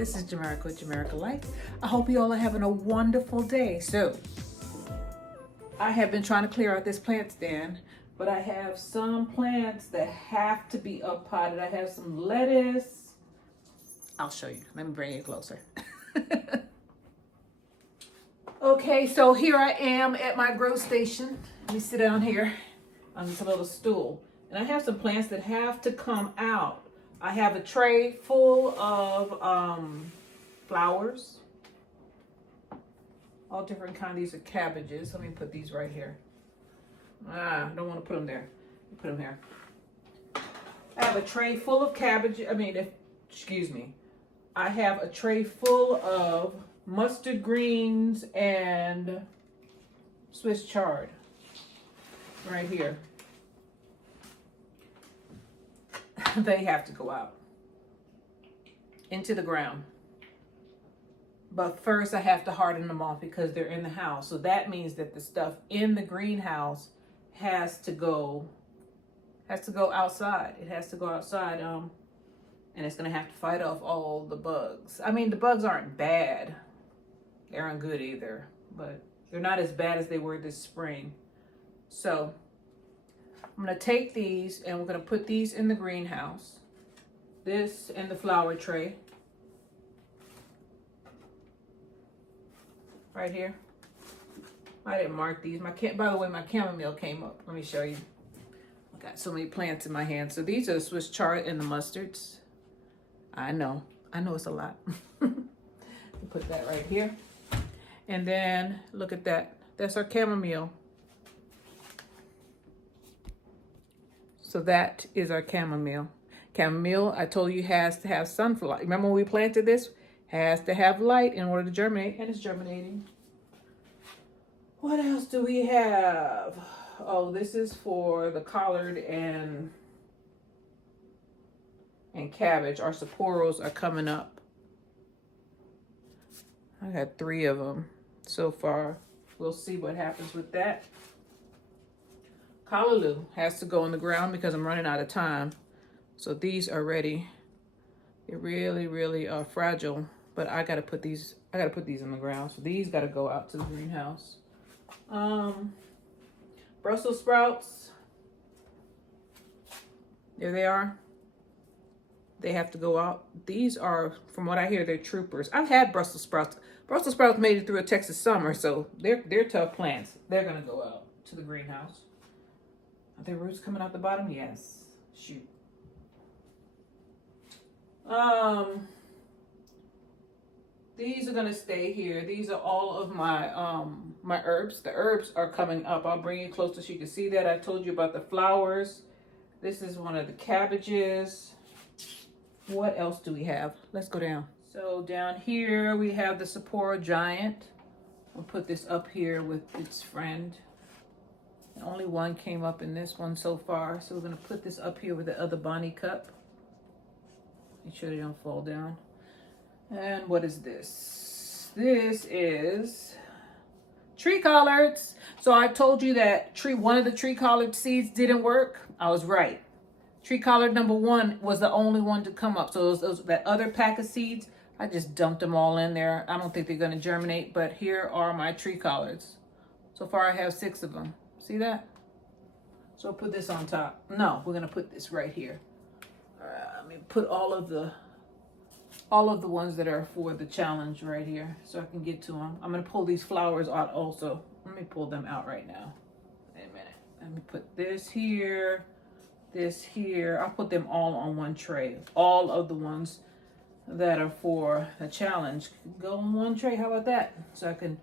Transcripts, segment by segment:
This is Jamerica with Jamerica Life. I hope you all are having a wonderful day. So, I have been trying to clear out this plant stand, but I have some plants that have to be up potted. I have some lettuce. I'll show you. Let me bring it closer. Okay, so here I am at my grow station. Let me sit down here on this little stool. And I have some plants that have to come out. I have a tray full of flowers. All different kinds. These are cabbages. Let me put these right here. I don't want to put them there. Put them here. I have a tray full of cabbage. I have a tray full of mustard greens and Swiss chard right here. They have to go out into the ground. But first I have to harden them off because they're in the house. So that means that the stuff in the greenhouse has to go outside. It has to go outside. And it's gonna have to fight off all the bugs. I mean, the bugs aren't bad. They aren't good either, but they're not as bad as they were this spring. So I'm gonna take these and we're gonna put these in the greenhouse. This in the flower tray. Right here. I didn't mark these. By the way, my chamomile came up. Let me show you. I got so many plants in my hand. So these are the Swiss chard and the mustards. I know it's a lot. Put that right here. And then look at that. That's our chamomile. So that is our chamomile. Chamomile, I told you, has to have sunlight. Remember when we planted this? Has to have light in order to germinate, and it's germinating. What else do we have? Oh, this is for the collard and cabbage. Our sapporos are coming up. I got 3 of them so far. We'll see what happens with that. Callaloo has to go in the ground because I'm running out of time. So these are ready. They're really, really fragile, but I gotta put these in the ground. So these gotta go out to the greenhouse. Brussels sprouts. There they are. They have to go out. These are, from what I hear, they're troopers. I've had Brussels sprouts. Brussels sprouts made it through a Texas summer, so they're tough plants. They're gonna go out to the greenhouse. Are there roots coming out the bottom? Yes. Shoot. These are gonna stay here. These are all of my my herbs. The herbs are coming up. I'll bring you closer so you can see that. I told you about the flowers. This is one of the cabbages. What else do we have? Let's go down. So down here we have the Sapporo Giant. I'll put this up here with its friend. Only one came up in this one so far. So we're gonna put this up here with the other Bonnie cup. Make sure they don't fall down. And what is this? This is tree collards. So I told you that one of the tree collard seeds didn't work. I was right. Tree collard number 1 was the only one to come up. So that other pack of seeds, I just dumped them all in there. I don't think they're gonna germinate, but here are my tree collards. So far I have 6 of them. See that? So I'll put this on top. No, we're gonna put this right here. Let me put all of the ones that are for the challenge right here so I can get to them. I'm gonna pull these flowers out also. Let me pull them out right now. Wait a minute. Let me put this here, this here. I'll put them all on one tray. All of the ones that are for the challenge go on one tray. How about that? So I can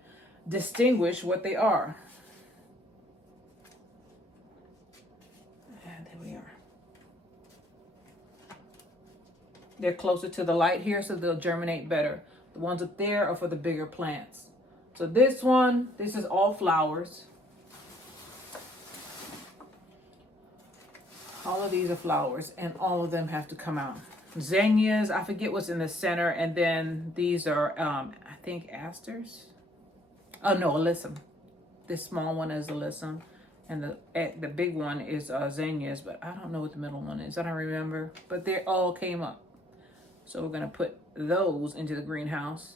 distinguish what they are. And there we are. They're closer to the light here, so they'll germinate better. The ones up there are for the bigger plants. So this is all flowers. All of these are flowers, and all of them have to come out. Zinnias, I forget what's in the center, and then these are, I think, asters. Oh no, alyssum. This small one is alyssum, and the big one is zinnias, but I don't know what the middle one is. I don't remember, but they all came up. So we're gonna put those into the greenhouse.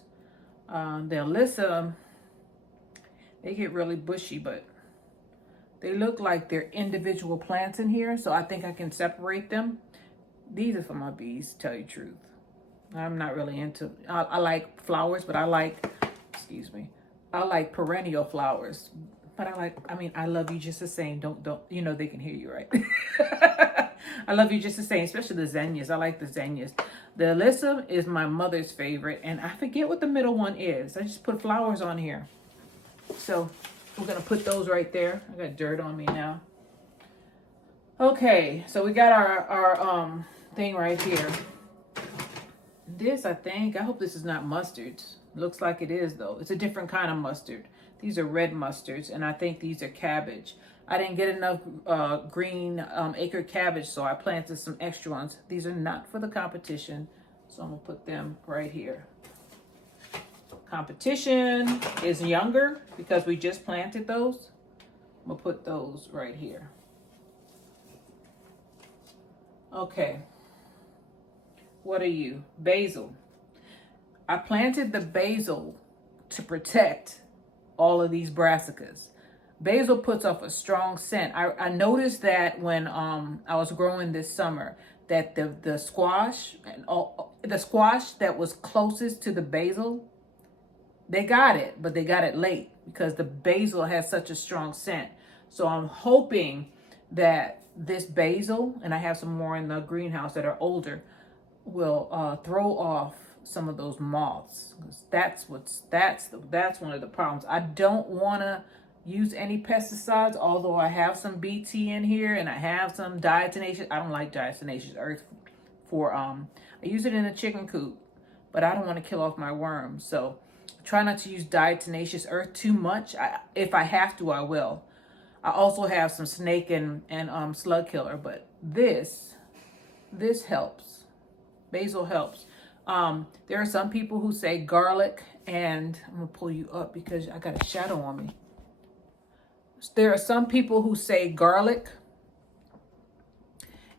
The Alyssa, they get really bushy, but they look like they're individual plants in here, so I think I can separate them. These are for my bees, to tell you the truth. I'm not really into, I like flowers, but I like, excuse me, I like perennial flowers. But I love you just the same. Don't, you know, they can hear you, right? I love you just the same, especially the zinnias. I like the zinnias. The Alyssa is my mother's favorite, and I forget what the middle one is. I just put flowers on here. So we're gonna put those right there. I got dirt on me now. Okay, so we got our thing right here. This, I hope this is not mustard. Looks like it is though. It's a different kind of mustard. These are red mustards, and I think these are cabbage. I didn't get enough green acre cabbage, so I planted some extra ones. These are not for the competition, so I'm gonna put them right here. Competition is younger because we just planted those. I'm gonna put those right here. Okay. What are you? Basil. I planted the basil to protect all of these brassicas. Basil puts off a strong scent. I noticed that when I was growing this summer, that the squash and the squash that was closest to the basil, they got it, but they got it late because the basil has such a strong scent. So I'm hoping that this basil, and I have some more in the greenhouse that are older, will throw off some of those moths. That's one of the problems. I don't want to use any pesticides, although I have some BT in here and I have some diatomaceous. I don't like diatomaceous earth for I use it in a chicken coop, but I don't want to kill off my worms. So try not to use diatomaceous earth too much. If I have to, I will. I also have some snake and slug killer, but this helps. Basil helps. There are some people who say garlic, and I'm gonna pull you up because I got a shadow on me. There are some people who say garlic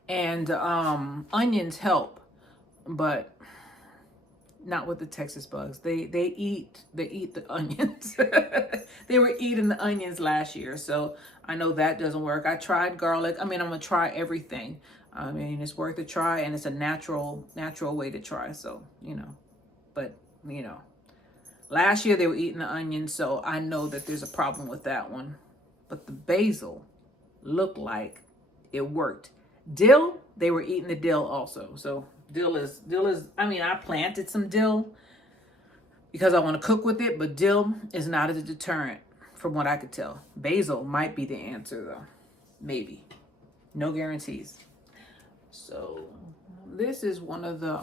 and onions help, but not with the Texas bugs. They eat the onions. They were eating the onions last year, so I know that doesn't work. I tried garlic. I'm gonna try everything. It's worth a try, and it's a natural way to try. So, but last year they were eating the onions, so I know that there's a problem with that one. But the basil looked like it worked. Dill, they were eating the dill also. So dill is, I planted some dill because I want to cook with it, but dill is not a deterrent from what I could tell. Basil might be the answer though. Maybe. No guarantees. So this is one of the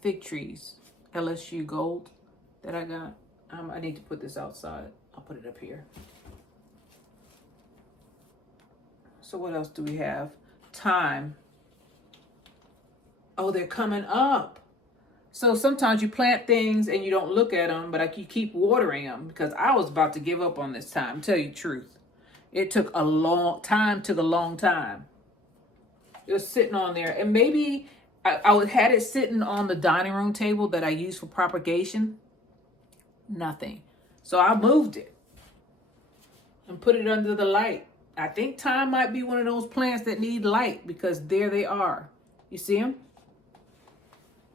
fig trees, LSU Gold, that I got. I need to put this outside. I'll put it up here. So what else do we have? Thyme. Oh, they're coming up. So sometimes you plant things and you don't look at them, but you keep watering them, because I was about to give up on this thyme, tell you the truth. It took a long time. It was sitting on there, and maybe I had it sitting on the dining room table that I use for propagation. Nothing. So I moved it and put it under the light. I think thyme might be one of those plants that need light, because there they are. You see them?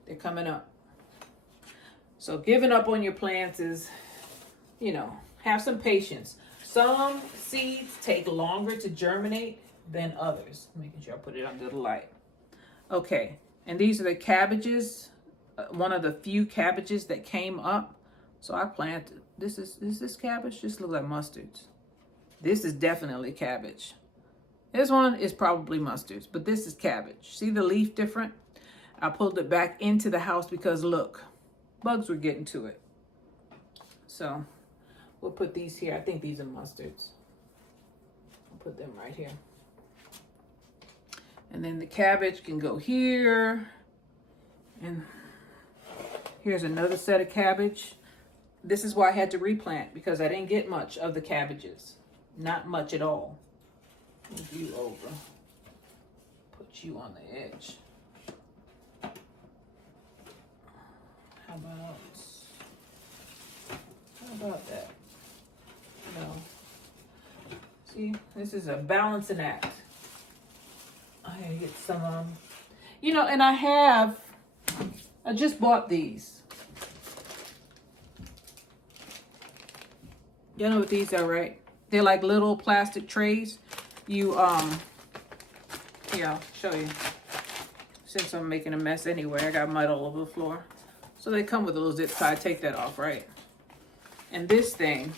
They're coming up. So giving up on your plants is, have some patience. Some seeds take longer to germinate than others. Making sure I put it under the light. Okay, and these are the cabbages. One of the few cabbages that came up. So I planted. Is this cabbage? This looks like mustards. This is definitely cabbage. This one is probably mustards, but this is cabbage. See the leaf different? I pulled it back into the house because look, bugs were getting to it. So we'll put these here. I think these are mustards. I'll put them right here. And then the cabbage can go here. And here's another set of cabbage. This is why I had to replant, because I didn't get much of the cabbages. Not much at all. Move you over. Put you on the edge. How about that? No. See, this is a balancing act. I gotta get some, you know, and I just bought these. You know what these are, right? They're like little plastic trays. You, here, I'll show you. Since I'm making a mess anyway, I got mud all over the floor. So they come with a little zip tie. Take that off, right? And this thing,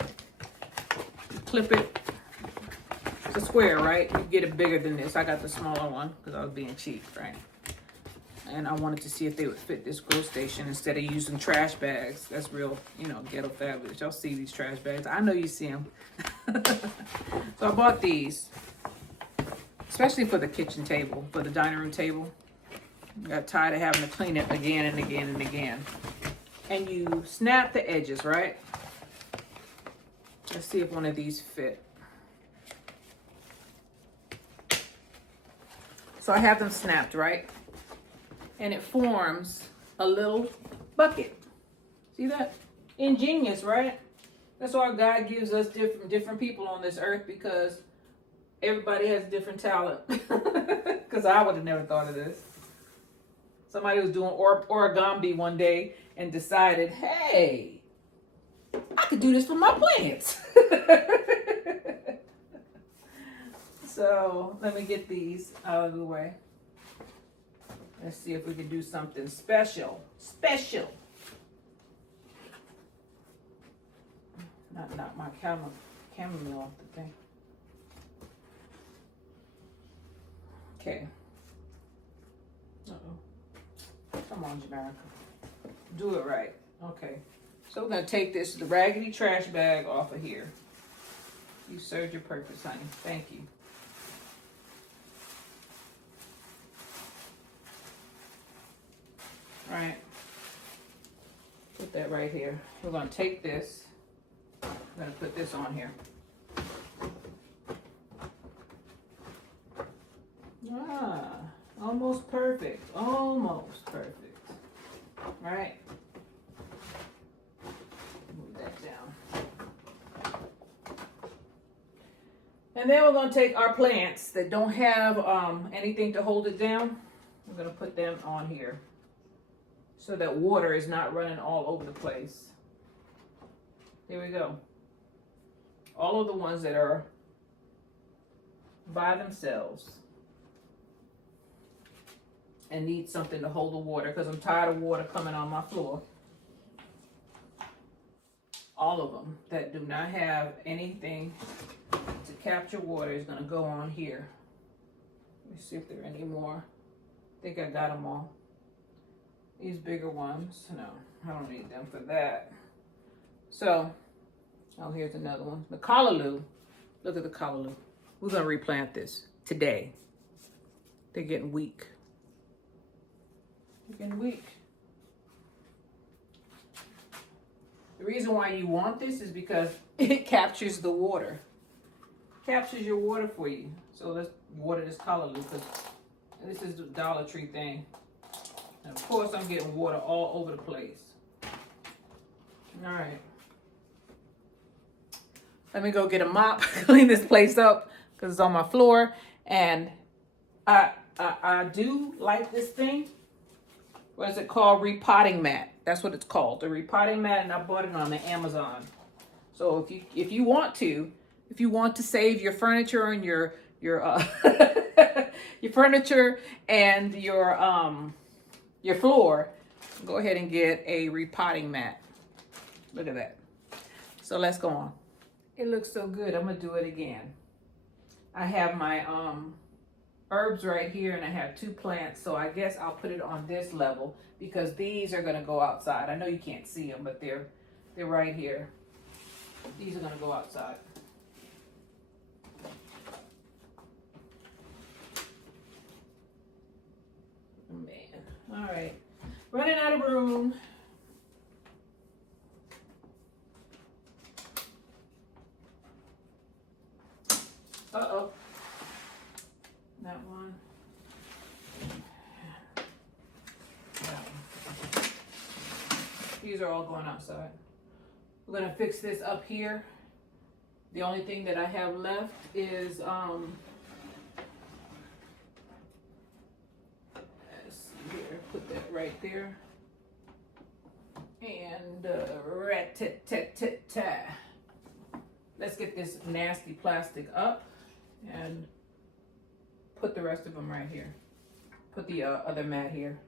you clip it. It's a square, right? You get it bigger than this. I got the smaller one because I was being cheap, right? And I wanted to see if they would fit this grow station instead of using trash bags. That's real, you know, ghetto fabulous. Y'all see these trash bags. I know you see them. So I bought these, especially for the kitchen table, for the dining room table. Got tired of having to clean it again and again and again. And you snap the edges, right? Let's see if one of these fit. So I have them snapped, right? And it forms a little bucket. See that? Ingenious, right? That's why God gives us different people on this earth, because everybody has different talent. Because I would have never thought of this. Somebody was doing origami one day and decided, hey, I could do this for my plants. So let me get these out of the way. Let's see if we can do something special. Special. Not my chamomile off the thing. Okay. Uh-oh. Come on, Jamaica. Do it right. Okay. So we're going to take the raggedy trash bag off of here. You served your purpose, honey. Thank you. All right. Put that right here. We're going to take this. I'm going to put this on here. Ah, almost perfect. Almost perfect. All right. Move that down. And then we're going to take our plants that don't have anything to hold it down. We're going to put them on here so that water is not running all over the place. Here we go. All of the ones that are by themselves and need something to hold the water, because I'm tired of water coming on my floor. All of them that do not have anything to capture water is going to go on here. Let me see if there are any more. I think I got them all. These bigger ones, no, I don't need them for that. So, oh, here's another one. The callaloo. Look at the callaloo. We're going to replant this today. They're getting weak. They're getting weak. The reason why you want this is because it captures the water. Captures your water for you. So let's water this callaloo, because this is the Dollar Tree thing. And of course I'm getting water all over the place. All right. Let me go get a mop, clean this place up because it's on my floor. And I do like this thing. What is it called? Repotting mat. That's what it's called. The repotting mat, and I bought it on the Amazon. So if you want to save your furniture and your your furniture and your floor, go ahead and get a repotting mat. Look at that. So let's go on. It looks so good. I'm gonna do it again. I have my herbs right here, and I have 2 plants, so I guess I'll put it on this level because these are gonna go outside. I know you can't see them, but they're right here. These are gonna go outside. Man, all right. Running out of room. Uh-oh. That one. That one. are all going outside. We're gonna fix this up here. The only thing that I have left is let's see here, put that right there. And rat-tat-tat-tat-tat. Let's get this nasty plastic up and put the rest of them right here. Put the other mat here.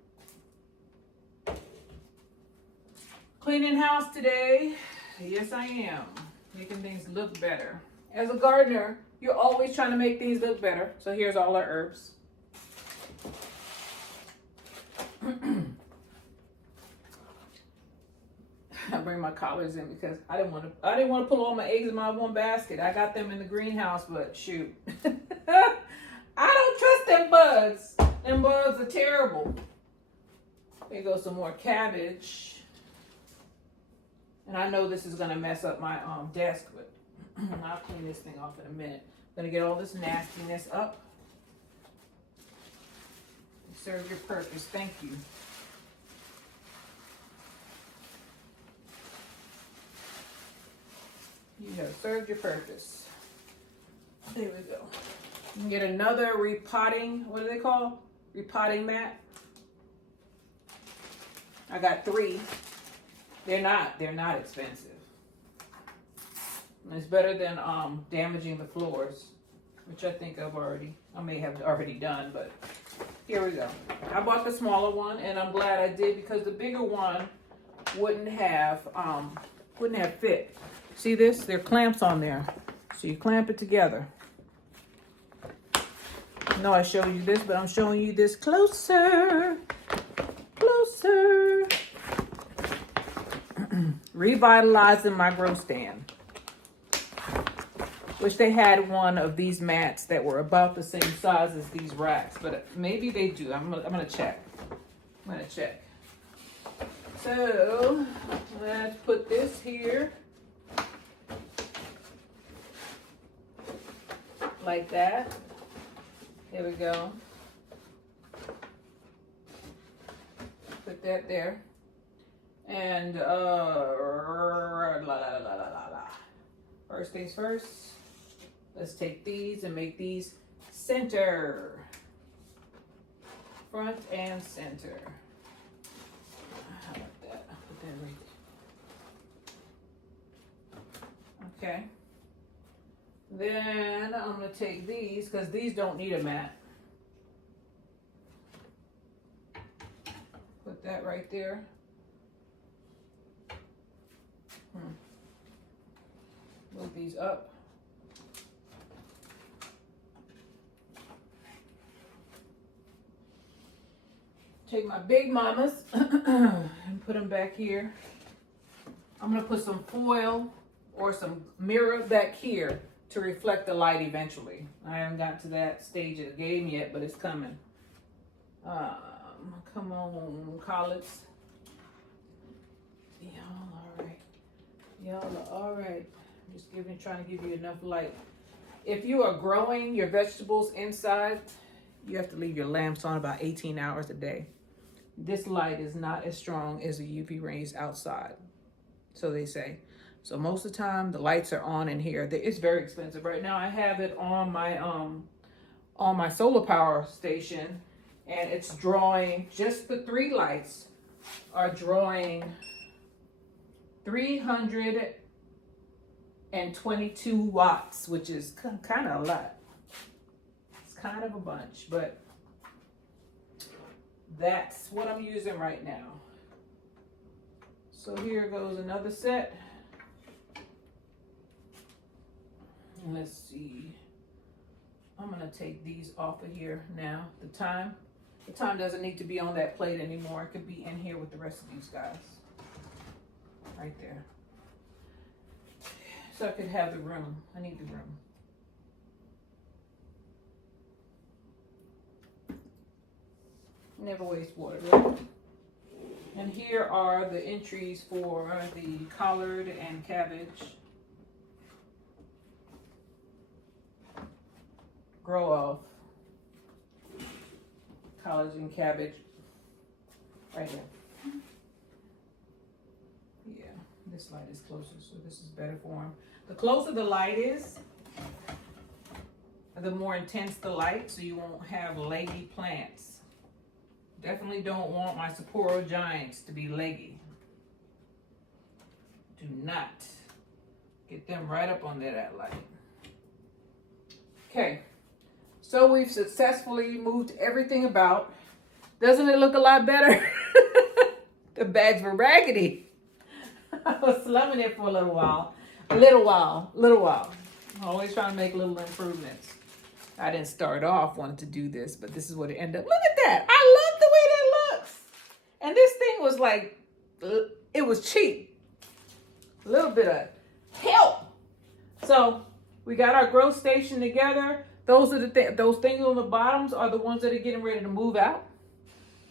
Cleaning house today. Yes, I am. Making things look better. As a gardener, you're always trying to make things look better. So here's all our herbs. I bring my collards in because I didn't want to put all my eggs in my one basket. I got them in the greenhouse, but shoot. I don't trust them bugs. Them bugs are terrible. There goes some more cabbage. And I know this is gonna mess up my desk, but I'll clean this thing off in a minute. I'm gonna get all this nastiness up. Serve your purpose. Thank you. You have served your purpose. There we go. You can get another repotting, what do they call? Repotting mat. I got 3. They're not expensive. And it's better than damaging the floors, which I think I may have already done, but here we go. I bought the smaller one and I'm glad I did because the bigger one wouldn't have fit. See this? There are clamps on there. So you clamp it together. I know I showed you this, but I'm showing you this closer. Closer. Revitalizing my grow stand. Wish they had one of these mats that were about the same size as these racks, but maybe they do. I'm gonna check. So let's put this here. Like that. There we go. Put that there. And first things first, let's take these and make these center. Front and center. How about that? I'll put that right there. Okay. Then I'm going to take these because these don't need a mat. Put that right there. Move these up. Take my big mamas and put them back here. I'm going to put some foil or some mirror back here to reflect the light eventually. I haven't got to that stage of the game yet, but it's coming. Come on, collards. Y'all all right. Y'all are all right. I'm just trying to give you enough light. If you are growing your vegetables inside, you have to leave your lamps on about 18 hours a day. This light is not as strong as the UV rays outside, so they say. So most of the time, the lights are on in here. It's very expensive. Right now, I have it on my solar power station, and it's drawing, just the 3 lights are drawing 322 watts, which is kind of a lot. It's kind of a bunch, but that's what I'm using right now. So here goes another set. Let's see. I'm gonna take these off of here now. The time doesn't need to be on that plate anymore. It could be in here with the rest of these guys. Right there. So I could have the room. I need the room. Never waste water, right? And here are the entries for the collard and cabbage. Grow off. Collard and cabbage. Right here. This light is closer, so this is better for him. The closer the light is, the more intense the light, so you won't have leggy plants. Definitely don't want my Sapporo Giants to be leggy. Do not get them right up under that light. Okay, so we've successfully moved everything about. Doesn't it look a lot better? The bags were raggedy. I was slumming it for a little while. Always trying to make little improvements. I didn't start off wanting to do this, but this is what it ended up. Look at that. I love the way that looks. And this thing was like, it was cheap. A little bit of help. So we got our growth station together. Those are those things on the bottoms are the ones that are getting ready to move out,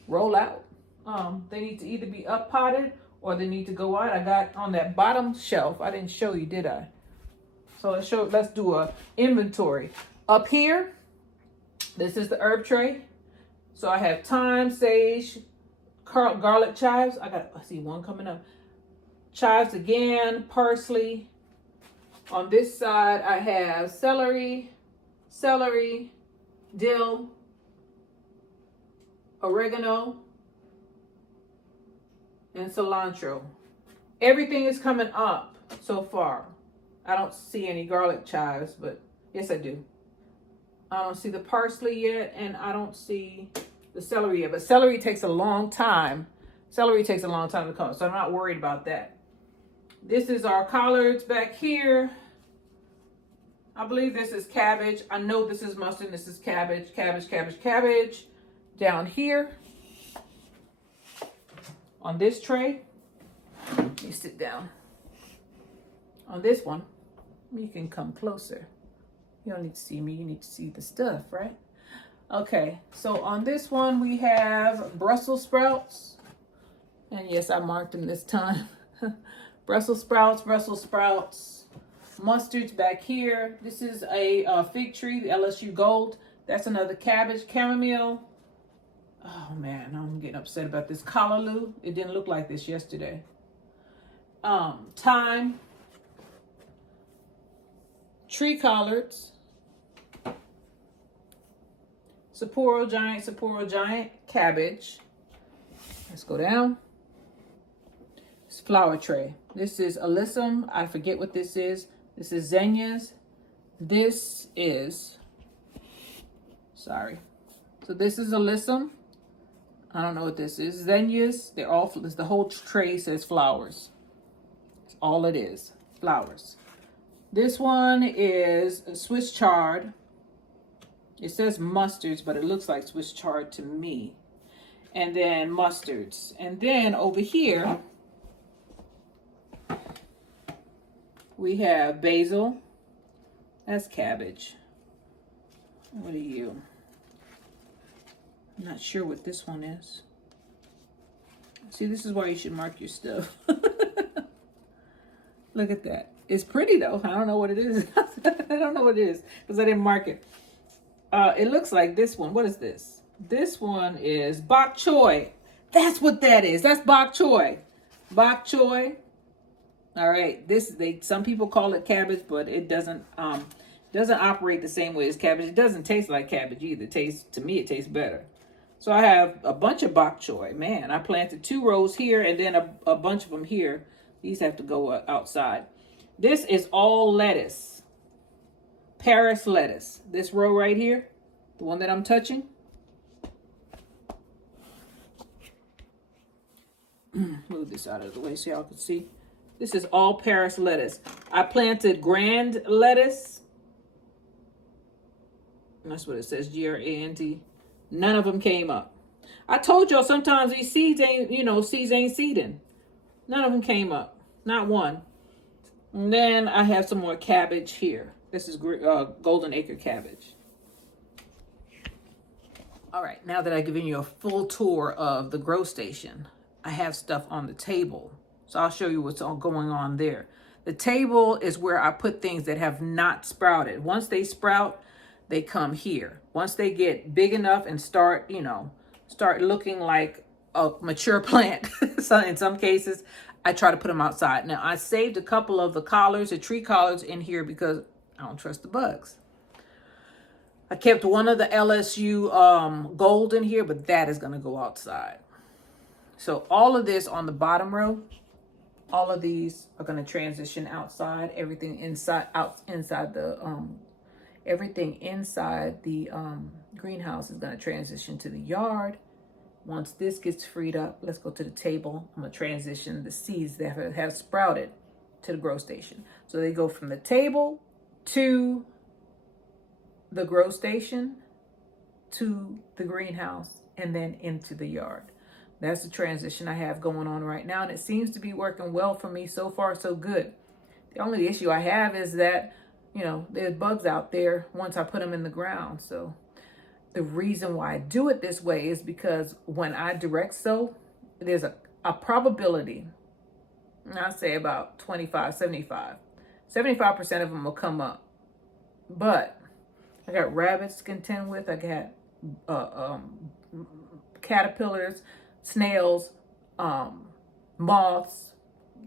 roll out. They need to either be up potted or they need to go out. I got on that bottom shelf. I didn't show you, did I? So let's do a inventory. Up here, this is the herb tray. So I have thyme, sage, garlic, chives. I see one coming up. Chives again, parsley. On this side, I have celery, dill, oregano, and cilantro. Everything is coming up so far. I don't see any garlic chives, but yes, I do. I don't see the parsley yet, and I don't see the celery yet. But celery takes a long time. Celery takes a long time to come, so I'm not worried about that. This is our collards back here. I believe this is cabbage. I know this is mustard. This is cabbage, cabbage. Down here on this tray, you sit down. On this one, you can come closer. You don't need to see me, you need to see the stuff, right? Okay, so on this one we have Brussels sprouts. And yes, I marked them this time. Brussels sprouts. Mustards back here. This is a fig tree, the LSU Gold. That's another cabbage, chamomile. Oh man, I'm getting upset about this. Callaloo. It didn't look like this yesterday. Thyme. Tree collards. Sapporo Giant, cabbage. Let's go down. This flower tray. This is alyssum. I forget what this is. This is zinnias. This is, sorry. So this is alyssum. I don't know what this is. Zinnias. They're all, the whole tray says flowers. That's all it is. Flowers. This one is Swiss chard. It says mustards, but it looks like Swiss chard to me. And then mustards. And then over here, we have basil. That's cabbage. What are you? I'm not sure what this one is. See, this is why you should mark your stuff. Look at that. It's pretty though. I don't know what it is. I don't know what it is because I didn't mark it. It looks like this one. What is this? This one is bok choy. That's what that is. That's bok choy. Bok choy. All right. Some people call it cabbage, but it doesn't operate the same way as cabbage. It doesn't taste like cabbage either. To me, it tastes better. So I have a bunch of bok choy. Man, I planted 2 rows here and then a bunch of them here. These have to go outside. This is all lettuce. Paris lettuce. This row right here, the one that I'm touching. Move this out of the way so y'all can see. This is all Paris lettuce. I planted grand lettuce. That's what it says, Grant. None of them came up. I told y'all sometimes these seeds ain't seeding. None of them came up. Not one. And then I have some more cabbage here. This is golden acre cabbage. All right, now that I've given you a full tour of the grow station, I have stuff on the table. So I'll show you what's all going on there. The table is where I put things that have not sprouted. Once they sprout, they come here. Once they get big enough and start looking like a mature plant, so in some cases, I try to put them outside. Now, I saved a couple of the collards, the tree collards in here because I don't trust the bugs. I kept one of the LSU gold in here, but that is going to go outside. So all of this on the bottom row, all of these are going to transition outside. Everything inside the greenhouse is going to transition to the yard. Once this gets freed up, let's go to the table. I'm going to transition the seeds that have sprouted to the grow station. So they go from the table to the grow station to the greenhouse and then into the yard. That's the transition I have going on right now, and it seems to be working well for me. So far, so good. The only issue I have is that, you know, there's bugs out there once I put them in the ground. So the reason why I do it this way is because when I direct sow, there's a probability, I say about 25, 75. 75% of them will come up. But I got rabbits to contend with. I got caterpillars, snails, moths,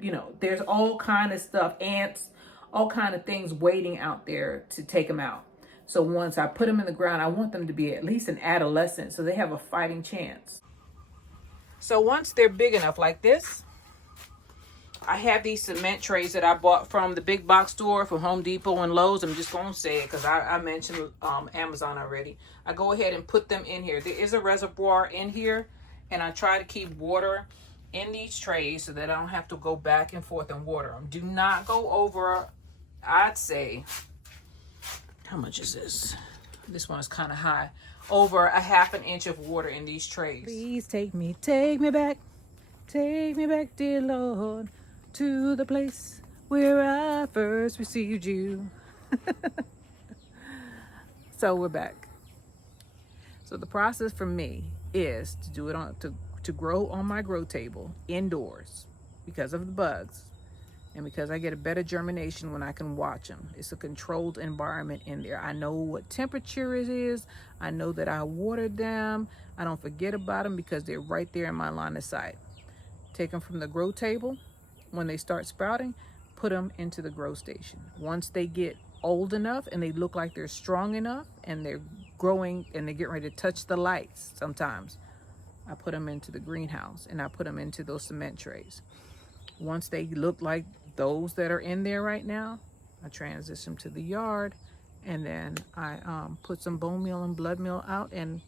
you know, there's all kind of stuff, ants, all kind of things waiting out there to take them out. So once I put them in the ground, I want them to be at least an adolescent so they have a fighting chance. So once they're big enough like this, I have these cement trays that I bought from the big box store, from Home Depot and Lowe's. I'm just going to say it because I mentioned Amazon already. I go ahead and put them in here. There is a reservoir in here, and I try to keep water in these trays so that I don't have to go back and forth and water them. Do not go over, I'd say, how much is this? This one is kind of high. Over a half an inch of water in these trays. Please take me back, dear Lord, to the place where I first received you. So we're back. So the process for me is to do it to grow on my grow table indoors because of the bugs and because I get a better germination when I can watch them. It's a controlled environment in there. I know what temperature it is. I know that I watered them. I don't forget about them because they're right there in my line of sight. Take them from the grow table. When they start sprouting, put them into the grow station. Once they get old enough and they look like they're strong enough and they're growing and they're getting ready to touch the lights sometimes, I put them into the greenhouse and I put them into those cement trays. Once they look like those that are in there right now, I transition them to the yard, and then I put some bone meal and blood meal out and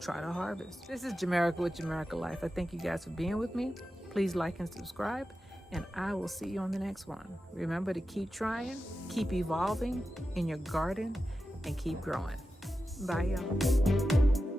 try to harvest. This is Jamerica with Jamerica Life. I thank you guys for being with me. Please like and subscribe, and I will see you on the next one. Remember to keep trying, keep evolving in your garden, and keep growing. Bye, y'all.